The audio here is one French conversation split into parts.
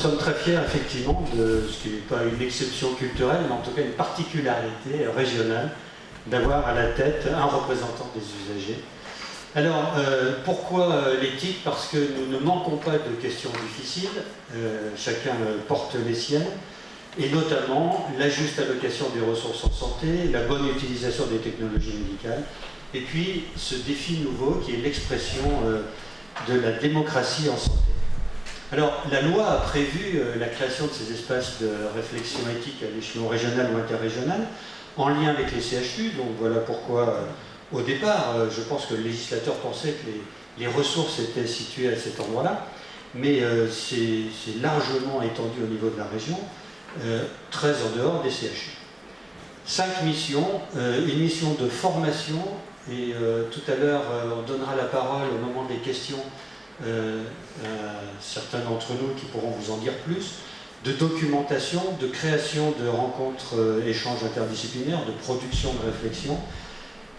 sommes très fiers effectivement de ce qui n'est pas une exception culturelle, mais en tout cas une particularité régionale, d'avoir à la tête un représentant des usagers. Alors, pourquoi l'éthique? Parce que nous ne manquons pas de questions difficiles, chacun porte les siennes, et notamment la juste allocation des ressources en santé, la bonne utilisation des technologies médicales, et puis ce défi nouveau qui est l'expression de la démocratie en santé. Alors, la loi a prévu la création de ces espaces de réflexion éthique à l'échelon régional ou interrégional, en lien avec les CHU, donc voilà pourquoi, au départ, je pense que le législateur pensait que les ressources étaient situées à cet endroit-là, mais c'est largement étendu au niveau de la région, très en dehors des CHU. 5 missions, une mission de formation, et tout à l'heure, on donnera la parole au moment des questions certains d'entre nous qui pourront vous en dire plus, de documentation, de création de rencontres, échanges interdisciplinaires, de production de réflexion,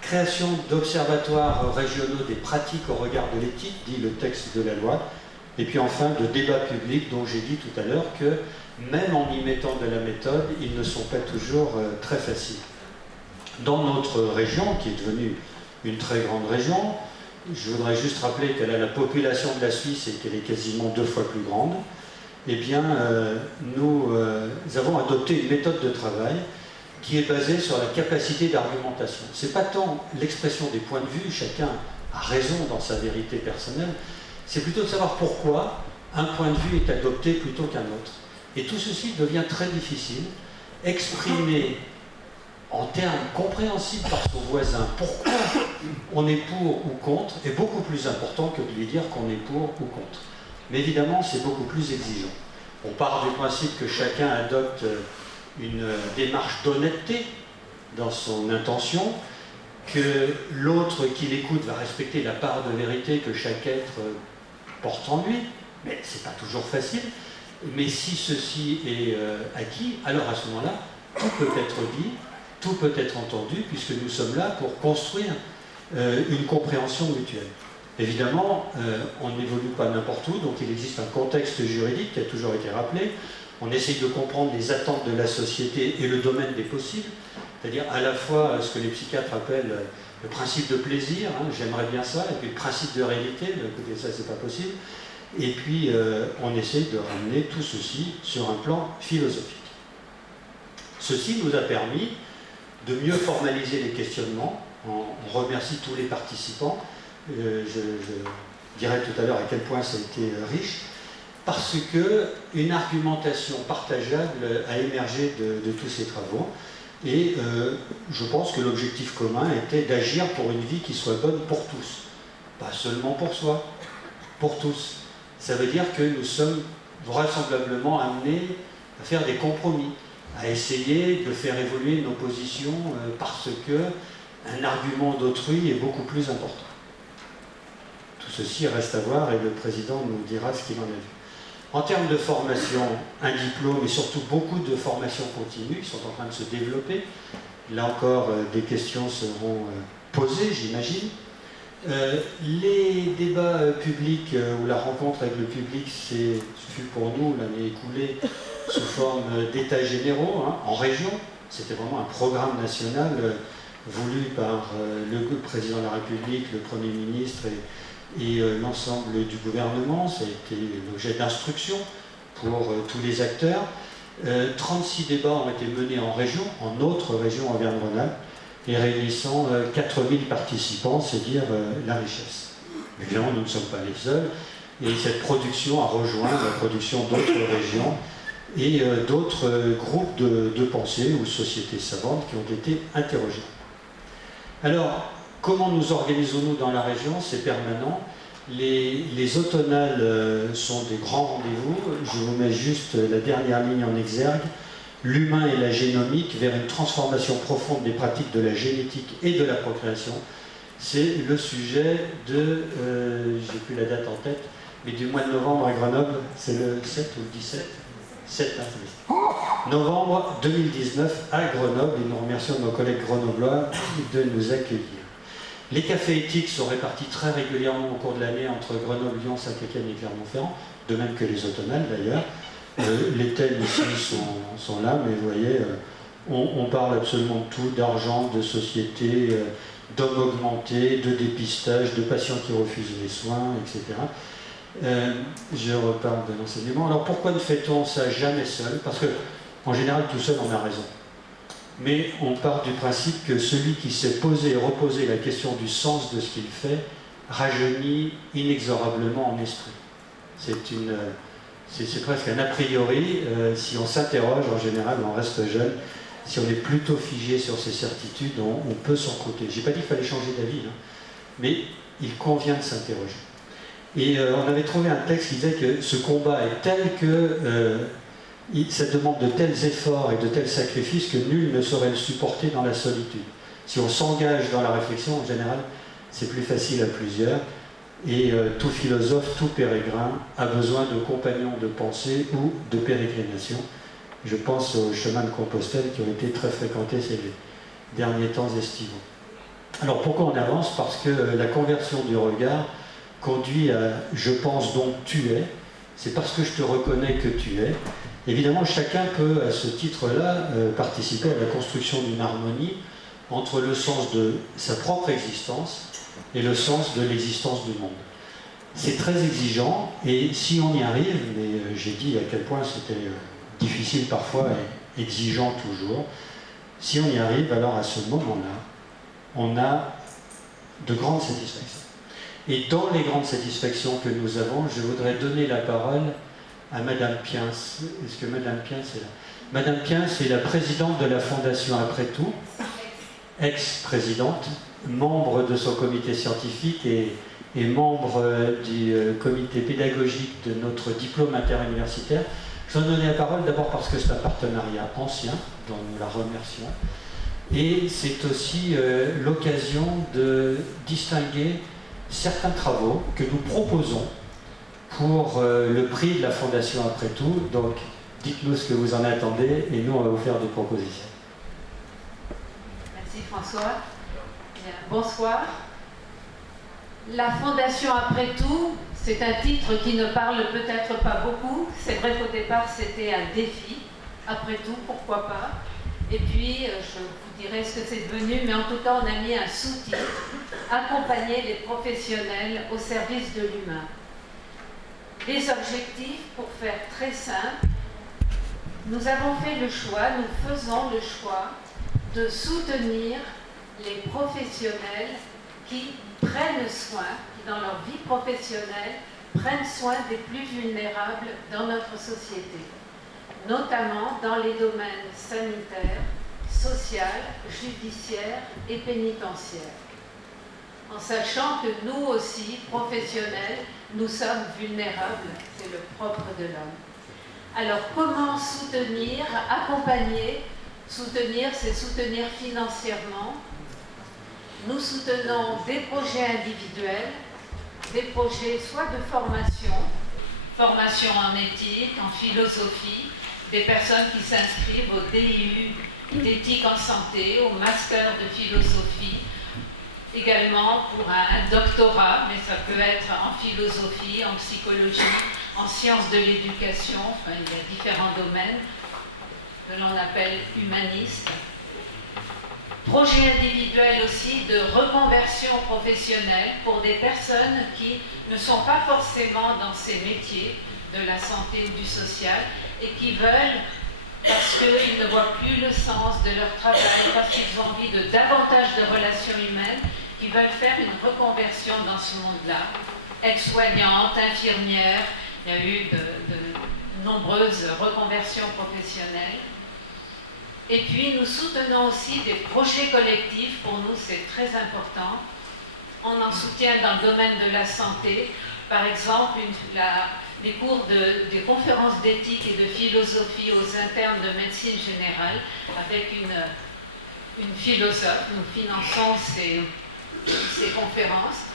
création d'observatoires régionaux des pratiques au regard de l'éthique, dit le texte de la loi, et puis enfin de débats publics dont j'ai dit tout à l'heure que même en y mettant de la méthode, ils ne sont pas toujours très faciles. Dans notre région, qui est devenue une très grande région, je voudrais juste rappeler qu'elle a la population de la Suisse et qu'elle est quasiment 2 fois plus grande. Eh bien, nous avons adopté une méthode de travail qui est basée sur la capacité d'argumentation. Ce n'est pas tant l'expression des points de vue, chacun a raison dans sa vérité personnelle, c'est plutôt de savoir pourquoi un point de vue est adopté plutôt qu'un autre. Et tout ceci devient très difficile. Exprimer en termes compréhensibles par son voisin pourquoi on est pour ou contre est beaucoup plus important que de lui dire qu'on est pour ou contre. Mais évidemment, c'est beaucoup plus exigeant. On part du principe que chacun adopte une démarche d'honnêteté dans son intention, que l'autre qui l'écoute va respecter la part de vérité que chaque être porte en lui, mais c'est pas toujours facile. Mais si ceci est acquis, alors à ce moment-là, tout peut être dit, tout peut être entendu, puisque nous sommes là pour construire une compréhension mutuelle. Évidemment, on n'évolue pas n'importe où, donc il existe un contexte juridique qui a toujours été rappelé. On essaye de comprendre les attentes de la société et le domaine des possibles, c'est-à-dire à la fois ce que les psychiatres appellent le principe de plaisir, hein, j'aimerais bien ça, et puis le principe de réalité, écoutez, ça c'est pas possible, et puis on essaye de ramener tout ceci sur un plan philosophique. Ceci nous a permis de mieux formaliser les questionnements. On remercie tous les participants. Je dirai tout à l'heure à quel point ça a été riche, parce qu'une argumentation partageable a émergé de tous ces travaux. Et je pense que l'objectif commun était d'agir pour une vie qui soit bonne pour tous. Pas seulement pour soi, pour tous. Ça veut dire que nous sommes vraisemblablement amenés à faire des compromis, à essayer de faire évoluer nos positions parce qu'un argument d'autrui est beaucoup plus important. Tout ceci reste à voir et le président nous dira ce qu'il en a vu. En termes de formation, un diplôme et surtout beaucoup de formations continues qui sont en train de se développer. Là encore, des questions seront posées, j'imagine. Les débats publics ou la rencontre avec le public, ce fut pour nous l'année écoulée sous forme d'états généraux, hein, en région. C'était vraiment un programme national voulu par le président de la République, le Premier ministre et l'ensemble du gouvernement. Ça a été l'objet d'instruction pour tous les acteurs. 36 débats ont été menés en région, en notre région Auvergne-Rhône-Alpes, et réunissant 4000 participants, c'est dire la richesse. Évidemment, nous ne sommes pas les seuls, et cette production a rejoint la production d'autres régions et d'autres groupes de pensée ou sociétés savantes qui ont été interrogés. Alors, comment nous organisons-nous dans la région? C'est permanent. Les automnales sont des grands rendez-vous. Je vous mets juste la dernière ligne en exergue. L'humain et la génomique vers une transformation profonde des pratiques de la génétique et de la procréation. C'est le sujet de, j'ai plus la date en tête, mais du mois de novembre à Grenoble, c'est le 7 ou le 17 7 novembre 2019 à Grenoble, et nous remercions nos collègues grenoblois de nous accueillir. Les cafés éthiques sont répartis très régulièrement au cours de l'année entre Grenoble, Lyon, Saint-Étienne et Clermont-Ferrand, de même que les automnales d'ailleurs. Les thèmes ici sont là, mais vous voyez, on parle absolument de tout, d'argent, de société, d'hommes augmentés, de dépistage, de patients qui refusent les soins, etc. Je reparle de l'enseignement. Alors pourquoi ne fait-on ça jamais seul? Parce que, en général, tout seul, on a raison. Mais on part du principe que celui qui sait poser et reposer la question du sens de ce qu'il fait rajeunit inexorablement en esprit. C'est presque un a priori. Si on s'interroge, en général, on reste jeune. Si on est plutôt figé sur ses certitudes, on peut s'en côté. Je n'ai pas dit qu'il fallait changer d'avis, hein, mais il convient de s'interroger. Et on avait trouvé un texte qui disait que ce combat est tel que ça demande de tels efforts et de tels sacrifices que nul ne saurait le supporter dans la solitude. Si on s'engage dans la réflexion, en général, c'est plus facile à plusieurs. Et tout philosophe, tout pérégrin a besoin de compagnons de pensée ou de pérégrination. Je pense aux chemins de Compostelle qui ont été très fréquentés ces derniers temps estivaux. Alors pourquoi on avance? Parce que la conversion du regard conduit à « je pense donc tu es », c'est parce que je te reconnais que tu es. Évidemment, chacun peut, à ce titre-là, participer à la construction d'une harmonie entre le sens de sa propre existence et le sens de l'existence du monde. C'est très exigeant, et si on y arrive, mais j'ai dit à quel point c'était difficile parfois et exigeant toujours, si on y arrive, alors à ce moment-là, on a de grandes satisfactions. Et dans les grandes satisfactions que nous avons, je voudrais donner la parole à Madame Piens. Est-ce que Madame Piens est là? Madame Piens est la présidente de la Fondation Après Tout, ex-présidente, membre de son comité scientifique et membre du comité pédagogique de notre diplôme interuniversitaire. Je vais donner la parole d'abord parce que c'est un partenariat ancien, dont nous la remercions, et c'est aussi l'occasion de distinguer certains travaux que nous proposons pour le prix de la Fondation Après Tout. Donc, dites-nous ce que vous en attendez et nous, on va vous faire des propositions. Merci François. Bien, bonsoir. La Fondation Après Tout, c'est un titre qui ne parle peut-être pas beaucoup. C'est vrai qu'au départ, c'était un défi. Après tout, pourquoi pas? Et puis, je vous dirai ce que c'est devenu, mais en tout cas, on a mis un sous-titre, accompagner les professionnels au service de l'humain. Les objectifs, pour faire très simple, nous avons fait le choix, nous faisons le choix de soutenir les professionnels qui prennent soin, qui dans leur vie professionnelle prennent soin des plus vulnérables dans notre société, notamment dans les domaines sanitaires, social, judiciaire et pénitentiaire. En sachant que nous aussi, professionnels, nous sommes vulnérables, c'est le propre de l'homme. Alors comment soutenir, accompagner? Soutenir, c'est soutenir financièrement. Nous soutenons des projets individuels, des projets soit de formation en éthique, en philosophie, des personnes qui s'inscrivent au DIU d'éthique en santé, au master de philosophie, également pour un doctorat, mais ça peut être en philosophie, en psychologie, en sciences de l'éducation, enfin il y a différents domaines que l'on appelle humanistes. Projet individuel aussi de reconversion professionnelle pour des personnes qui ne sont pas forcément dans ces métiers de la santé ou du social et qui veulent, parce qu'ils ne voient plus le sens de leur travail, parce qu'ils ont envie de davantage de relations humaines, qui veulent faire une reconversion dans ce monde-là. Aides-soignantes, infirmières, il y a eu de nombreuses reconversions professionnelles. Et puis nous soutenons aussi des projets collectifs, pour nous c'est très important. On en soutient dans le domaine de la santé, par exemple les cours des conférences d'éthique et de philosophie aux internes de médecine générale, avec une philosophe. Nous finançons ces conférences,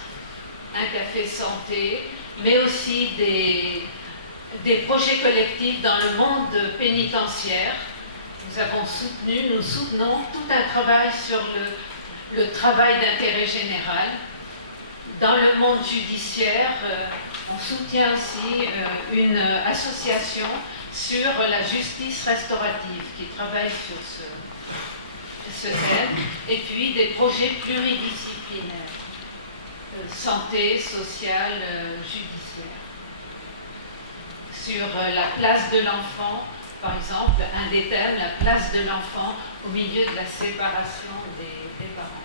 un café santé, mais aussi des projets collectifs dans le monde pénitentiaire. Nous soutenons tout un travail sur le travail d'intérêt général. Dans le monde judiciaire, on soutient aussi une association, sur la justice restaurative, qui travaille sur ce thème, et puis des projets pluridisciplinaires, santé, sociale, judiciaire. Sur la place de l'enfant, par exemple, un des thèmes, la place de l'enfant au milieu de la séparation des parents.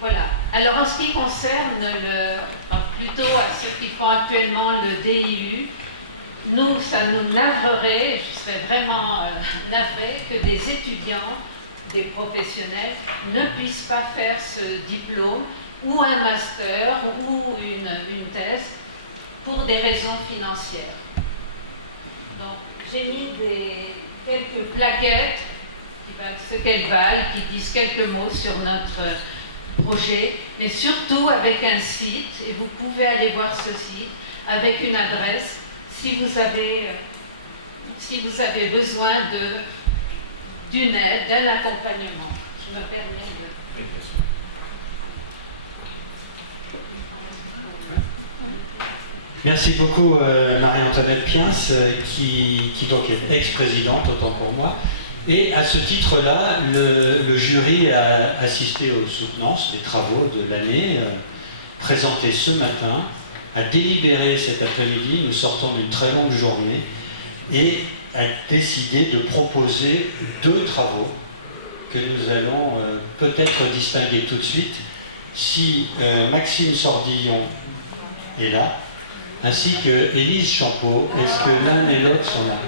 Voilà. Alors en ce qui concerne plutôt à ceux qui font actuellement le DIU, nous, ça nous naverait, je serais vraiment navrée que des étudiants, des professionnels ne puissent pas faire ce diplôme ou un master ou une thèse pour des raisons financières. Donc j'ai mis quelques plaquettes qui valent ce qu'elles valent, qui disent quelques mots sur notre projet, mais surtout avec un site, et vous pouvez aller voir ce site, avec une adresse, si vous avez besoin d'une aide, d'un accompagnement. Je me permets de... Merci beaucoup Marie-Antoinette Piens, qui donc est ex-présidente, autant pour moi. Et à ce titre-là, le jury a assisté aux soutenances des travaux de l'année présentés ce matin, a délibéré cet après-midi, nous sortons d'une très longue journée, et a décidé de proposer 2 travaux que nous allons peut-être distinguer tout de suite. Si Maxime Sordillon est là, ainsi que Élise Champeau, est-ce que l'un et l'autre sont là?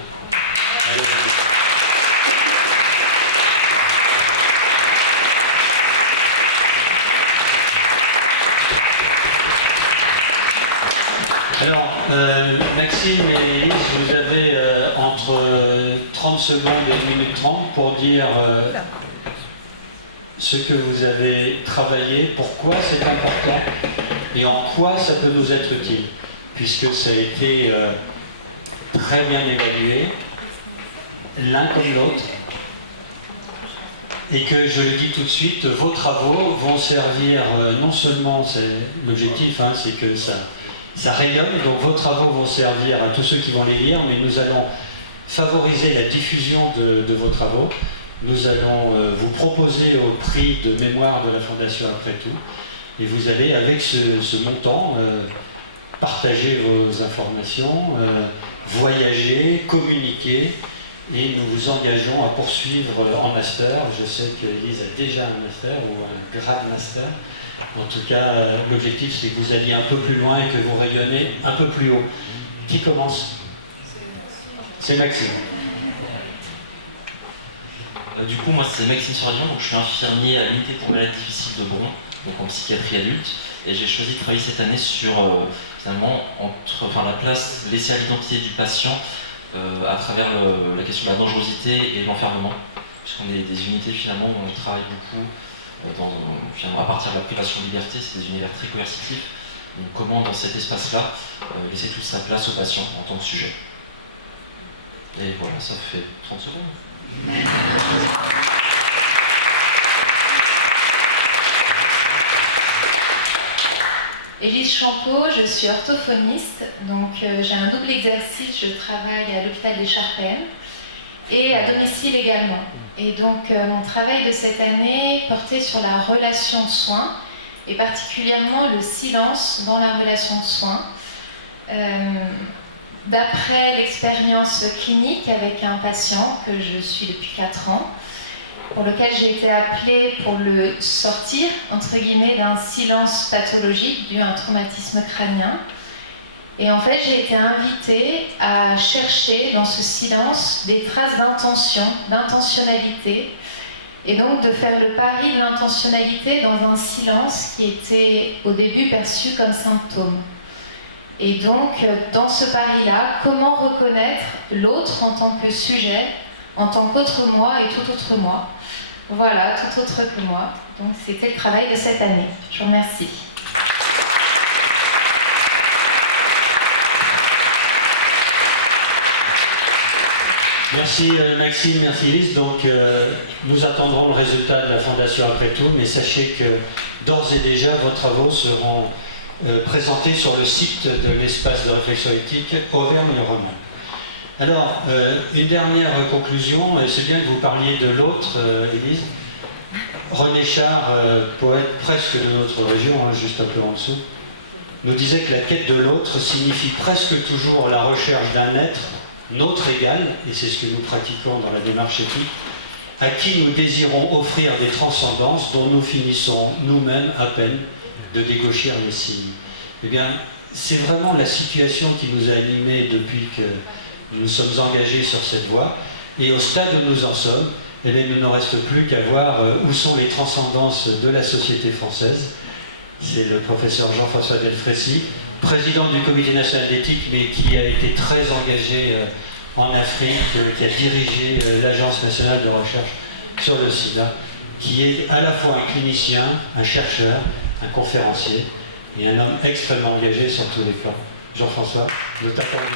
Alors, Maxime et Élise, vous avez entre 30 secondes et 1 minute 30 pour dire ce que vous avez travaillé, pourquoi c'est important et en quoi ça peut nous être utile, puisque ça a été très bien évalué, l'un comme l'autre, et que, je le dis tout de suite, vos travaux vont servir, non seulement, l'objectif, c'est que ça rayonne, donc vos travaux vont servir à tous ceux qui vont les lire, mais nous allons favoriser la diffusion de vos travaux. Nous allons vous proposer au prix de mémoire de la Fondation Après Tout, et vous allez, avec ce montant, partager vos informations, voyager, communiquer, et nous vous engageons à poursuivre en master. Je sais qu'Élise a déjà un master ou un grade master. En tout cas, l'objectif, c'est que vous alliez un peu plus loin et que vous rayonnez un peu plus haut. Qui commence? C'est Maxime. Du coup, moi, c'est Maxime Sordillon, donc je suis infirmier à l'unité pour malades difficiles de Bron, donc en psychiatrie adulte, et j'ai choisi de travailler cette année sur, finalement, la place laissée à l'identité du patient à travers la question de la dangerosité et de l'enfermement, puisqu'on est des unités, finalement, où on travaille beaucoup à partir de la privation de liberté, c'est des univers très coercitifs. Donc comment, dans cet espace-là, laisser toute sa place au patient en tant que sujet. Et voilà, ça fait 30 secondes. Élise Champeau, je suis orthophoniste, donc j'ai un double exercice, je travaille à l'hôpital des Charpennes et à domicile également. Et donc mon travail de cette année portait sur la relation de soins et particulièrement le silence dans la relation de soins. D'après l'expérience clinique avec un patient que je suis depuis 4 ans, pour lequel j'ai été appelée pour le sortir, entre guillemets, d'un silence pathologique dû à un traumatisme crânien. Et en fait, j'ai été invitée à chercher dans ce silence des traces d'intention, d'intentionnalité, et donc de faire le pari de l'intentionnalité dans un silence qui était au début perçu comme symptôme. Et donc, dans ce pari-là, comment reconnaître l'autre en tant que sujet, en tant qu'autre moi et tout autre moi. Voilà, tout autre que moi. Donc, c'était le travail de cette année. Je vous remercie. Merci Maxime, merci Lise. Donc nous attendrons le résultat de la Fondation Après Tout, mais sachez que d'ores et déjà vos travaux seront présentés sur le site de l'espace de réflexion éthique Auvergne-Rhône. Alors, une dernière conclusion, et c'est bien que vous parliez de l'autre, Élise. René Char, poète presque de notre région, hein, juste un peu en dessous, nous disait que la quête de l'autre signifie presque toujours la recherche d'un être, notre égal, et c'est ce que nous pratiquons dans la démarche éthique, à qui nous désirons offrir des transcendances dont nous finissons nous-mêmes à peine de dégauchir les signes. Eh bien, c'est vraiment la situation qui nous a animés depuis que nous sommes engagés sur cette voie, et au stade où nous en sommes, eh bien, il ne nous reste plus qu'à voir où sont les transcendances de la société française. C'est le professeur Jean-François Delfrécy, président du Comité national d'éthique, mais qui a été très engagé en Afrique, qui a dirigé l'Agence nationale de recherche sur le sida, qui est à la fois un clinicien, un chercheur, un conférencier, et un homme extrêmement engagé sur tous les plans. Jean-François, nous t'accordons.